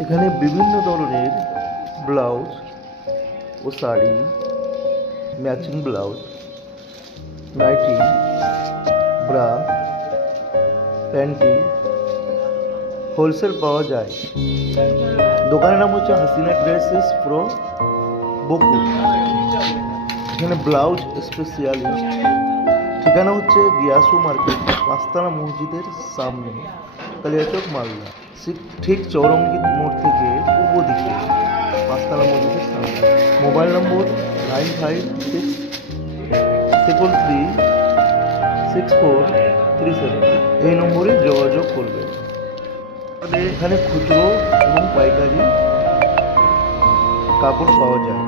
এখানে বিভিন্ন ধরনের ব্লাউজ ও sari, matching blouse, nighty, bra, panty wholesale পাওয়া যায়। দোকানের নাম হচ্ছে হাসিনা ড্রেসেস প্রো বকুল। এখানে ব্লাউজ স্পেশালিস্ট। ঠিকানা হচ্ছে গিয়াসু মার্কেট, পাঁচতলা মসজিদের সামনে, কালিয়াচক, মালদা। ঠিক চৌরঙ্গী মোড় থেকে পূর্ব দিকে, পাঁচতলা মসজিদের সামনে। মোবাইল নম্বর 9563336437। এই নম্বরে যোগাযোগ করবে। এখানে খুচরো এবং পাইকারি কাপড় পাওয়া যায়।